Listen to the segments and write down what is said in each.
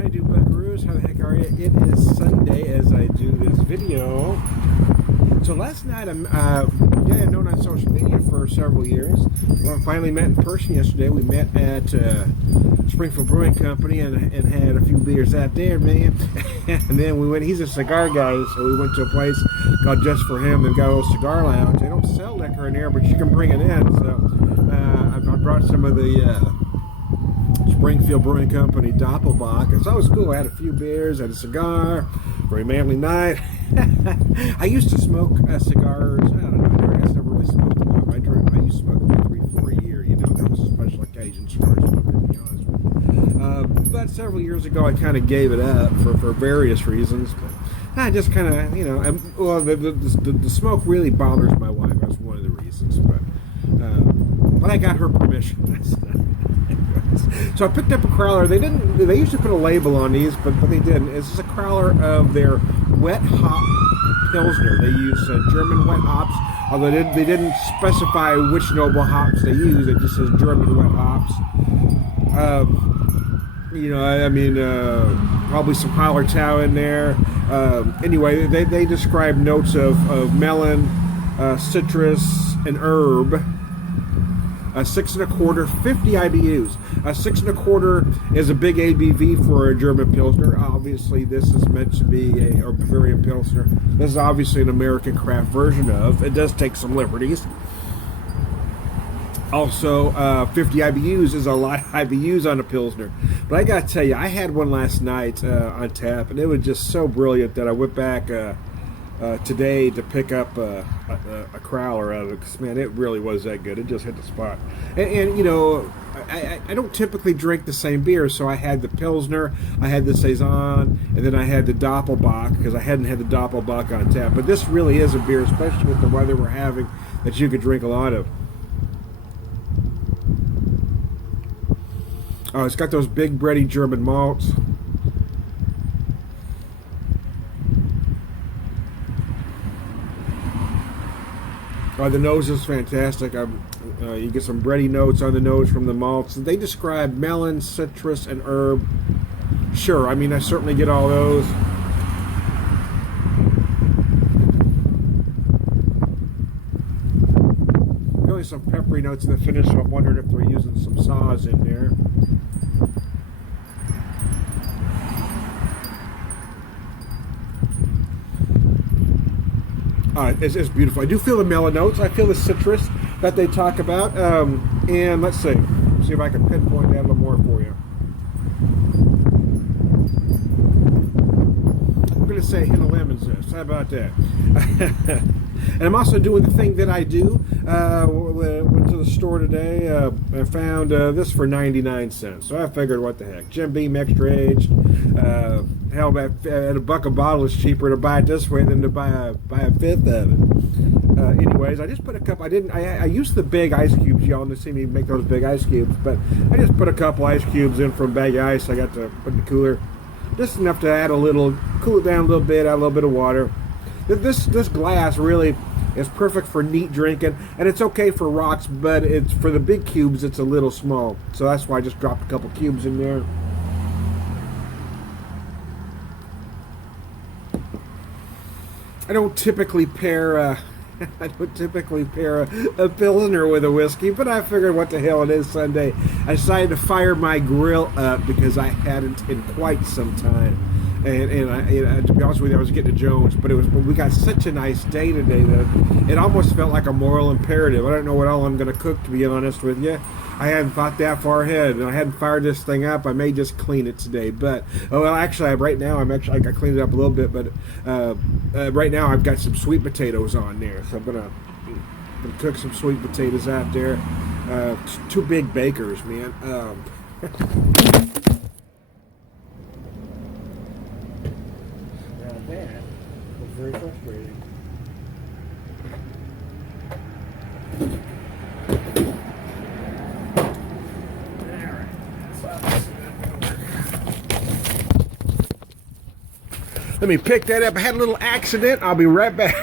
How you do, buckaroos? How the heck are you? It is Sunday as I do this video. So last night, I've known on social media for several years. Well, I finally met in person yesterday. We met at Springfield Brewing Company and had a few beers out there, man. And then we went, he's a cigar guy, so we went to a place called Just For Him and got a little cigar lounge. They don't sell liquor in there, but you can bring it in. So I brought some of the Springfield Brewing Company Doppelbock. It's always cool. I had a few beers, had a cigar, very manly night. I used to smoke cigars. I don't know. I guess I never really smoked a lot. I used to smoke about 3-4 a year. You know, that was a special occasion cigar smoking, to be honest with you. But several years ago, I kind of gave it up for various reasons. But I just kind of, you know, the smoke really bothers my wife. That's one of the reasons. But I got her permission. So I picked up a crowler. They used to put a label on these, but they didn't. It's just a crowler of their wet hop Pilsner. They use German wet hops, although they didn't specify which noble hops they use. It just says German wet hops. You know, I mean, probably some Hallertau in there. Anyway, they describe notes of melon, citrus, and herb. 6 1/4, 50 IBUs. 6 1/4 is a big ABV for a German Pilsner. Obviously, this is meant to be a Bavarian Pilsner. This is obviously an American craft version of. It does take some liberties. Also, 50 IBUs is a lot of IBUs on a Pilsner. But I gotta tell you, I had one last night on tap, and it was just so brilliant that I went back today to pick up a crowler out of it, because man, it really was that good. It just hit the spot. And you know, I don't typically drink the same beer, so I had the Pilsner, I had the Saison, and then I had the Doppelbock, because I hadn't had the Doppelbock on tap. But this really is a beer, especially with the weather we're having, that you could drink a lot of. Oh, it's got those big bready German malts. The nose is fantastic. You get some bready notes on the nose from the malts. They describe melon, citrus, and herb. Sure, I mean, I certainly get all those. Really some peppery notes in the finish, so I'm wondering if they're using some saws in there. It's beautiful. I do feel the melon notes. I feel the citrus that they talk about. And let's see if I can pinpoint that a little more for you. I'm going to say a hint of lemon zest. How about that? And I'm also doing the thing that I do. Went to the store today. I found this for 99 cents. So I figured, what the heck? Jim Beam extra aged. Hell, at $1 a bottle is cheaper to buy it this way than to buy a fifth of it. Anyways, I just put a couple. I used the big ice cubes. Y'all to see me make those big ice cubes, but I just put a couple ice cubes in from a bag of ice. I got to put in the cooler, just enough to add cool it down a little bit, add a little bit of water. This glass really is perfect for neat drinking, and it's okay for rocks, but it's for the big cubes. It's a little small, so that's why I just dropped a couple cubes in there. I don't typically pair a Pilsner with a whiskey, but I figured, what the hell, it is Sunday. I decided to fire my grill up because I hadn't in quite some time. And to be honest with you, I was getting to Jones, but we got such a nice day today that it almost felt like a moral imperative. I don't know what all I'm going to cook, to be honest with you. I hadn't thought that far ahead, and I hadn't fired this thing up. I may just clean it today, but actually, right now I cleaned it up a little bit, but right now I've got some sweet potatoes on there, so I'm gonna cook some sweet potatoes out there. Two big bakers, man. Now that was very frustrating. Let me pick that up. I had a little accident. I'll be right back.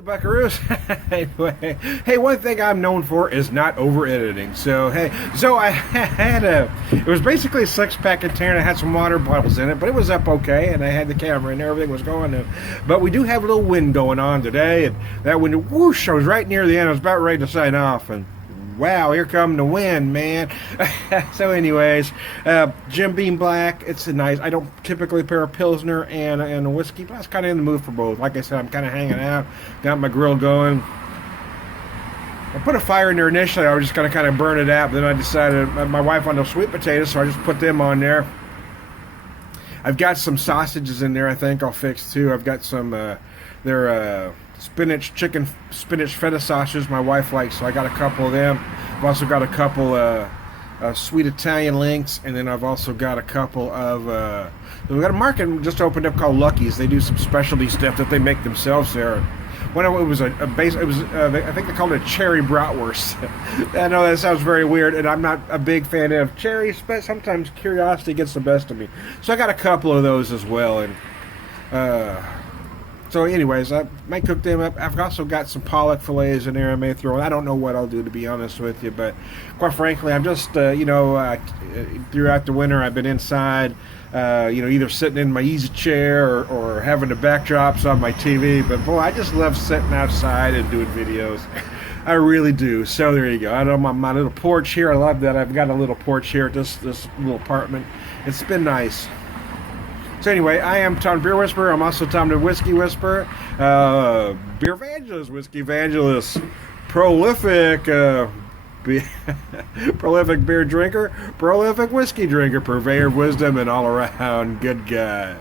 Buckaroos. Anyway, hey, one thing I'm known for is not over editing. So hey, so I had it was basically a 6-pack container. I had some water bottles in it, but it was up okay, and I had the camera and everything was going. But we do have a little wind going on today, and that wind, whoosh! I was right near the end. I was about ready to sign off, and wow, here come the wind, man. So anyways, Jim Beam Black, it's a nice, I don't typically pair a Pilsner and a whiskey, but I was kind of in the mood for both. Like I said, I'm kind of hanging out, got my grill going. I put a fire in there initially. I was just going to kind of burn it out, but then I decided, my wife wanted sweet potatoes, so I just put them on there. I've got some sausages in there I think I'll fix too. I've got some, they're chicken spinach feta sausages my wife likes, so I got a couple of them. I've also got a couple sweet Italian links, and then I've also got a couple of we've got a market just opened up called Lucky's. They do some specialty stuff that they make themselves there. One of it was a base. It was I think they called it a cherry bratwurst. I know that sounds very weird, and I'm not a big fan of cherries, but sometimes curiosity gets the best of me. So I got a couple of those as well, and so anyways, I might cook them up. I've also got some pollock fillets in there I may throw in. I don't know what I'll do, to be honest with you, but quite frankly, I'm just, throughout the winter, I've been inside, either sitting in my easy chair or having the backdrops on my TV, but boy, I just love sitting outside and doing videos. I really do. So there you go. I know my little porch here. I love that. I've got a little porch here at this little apartment. It's been nice. So anyway, I am Tom Beer Whisperer. I'm also Tom the Whiskey Whisperer, BeerVangelist, Whiskey Evangelist, prolific beer drinker, prolific whiskey drinker, purveyor of wisdom, and all around good guy.